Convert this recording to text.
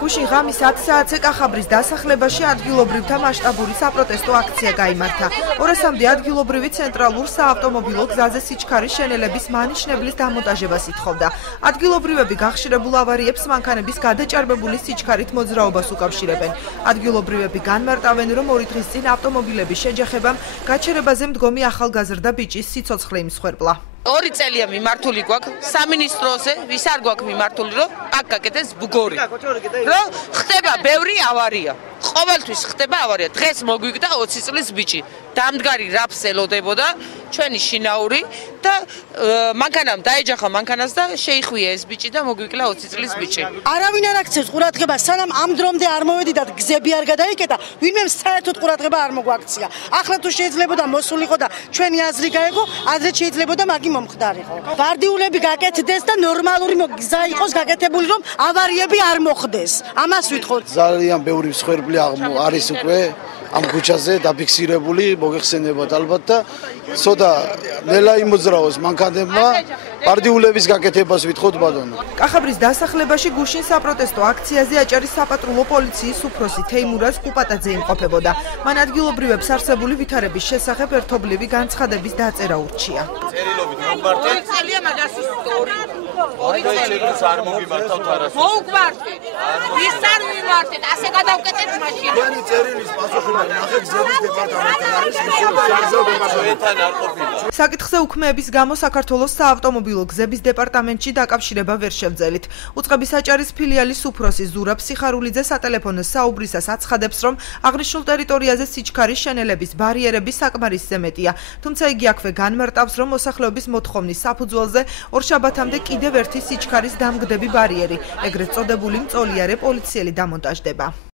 გუშინ ღამის 10 საათზე კახაბრის დასახლებაში ადგილობრივთა მასშტაბური საპროტესტო აქცია გაიმართა. 200-მდე ადგილობრივი ცენტრალურ საავტომობილო გზაზე სიჩქარის შენელების მანიშნებლის დამონტაჟებას ითხოვდა. ადგილობრივები გახშირებულ ავარიებს მანქანების გადაჭარბებული სიჩქარით მოძრაობას უკავშირებენ. ადგილობრივები განმარტავენ, რომ 2 დღის წინ ავტომობილების შეჯახებამ გაჩერებაზე მდგომი ახალგაზრდა ბიჭის სიცოცხლე იმსხვერპლა. 2 წელია მიმართული გვაქვს სამინისტროზე, ვის არ გვაქვს მიმართული, რომ აქ გაკეთდეს ბგორი. რომ ხდება ბევრი ავარია. ყოველთვის ხდება ავარია. დღეს მოგვიგდა 20 წლის ბიჭი. დამდგარი რაფს ელოდებოდა ჩვენი შინაური და მანქანამ დაეჯახა მანქანას და შეიხვია ეს ბიჭი და მოგვიკლა 20 წლის ბიჭი. არავინ არ აქცევს ყურადღებას, სანამ ამ დრომდე არ მოვედით გზები არ გადაიკეტა, ვინმე საერთოდ ყურადღება არ მოგვაქცია. ახლა თუ შეიძლებოდა მოსულიყო და ჩვენი აზრი გაეგო, აზრით შეიძლებოდა მაგი მომხდარიყო. ვარდიულები გაკეთდეს და ნორმალური გზა იყოს გაკეთებული, რომ ავარიები არ მოხდეს. ამას ვითხოვთ. ძალიან ბევრი მსხვერპლი არის უკვე ამ ქუჩაზე დაფიქსირებული, მოგეხსენებათ ალბათ და ცოტა ნელა იმოძრაოს მანქანებმა, ვარდიულების გაკეთებას ვითხოვთ ბატონო. კახაბრის დასახლებაში გუშინ საპროტესტო აქციაზე აჭარის საპატრულო პოლიციის უფროსი თეიმურაზ კუპატაძე იმყოფებოდა. მან ადგილობრივებს არსებული ვითარების შესახებ ერთობლივი განცხადების დაწერა ურჩია. წერილობით მომმართეთ. 2 წელია მაგას 2 წელს არ მოგიმართავთ არასდროს. მოუგვართეთ. ის არ მიმართეთ, ასე გადავკეტეთ მაშინ. ჩვენი წერილის პასუხი ნახე გზების დეპარტამენტთან არის შეგზავდება არ ყოფილა. საკითხზე უქმეების გამო საქართველოს საავტომობილო გზების დეპარტამენტში დაკავშირება ვერ შევძელით. უწყების აჭარის ფილიალის უფროსი ზურაბ სიხარულიძე სატელეფონო საუბრისას აცხადებს, რომ აღნიშნულ ტერიტორიაზე სიჩქარის შენელების ბარიერები საკმარისზე მეტია. თუმცა იგი აქვე განმარტავს, რომ მოსახლეობის მოთხოვნის საფუძველზე ორშაბათამდე კიდევ ერთი სიჩქარის დამგდები ბარიერი, ეგრეთ წოდებული მწოლიარე პოლიციელი დამონტაჟდება.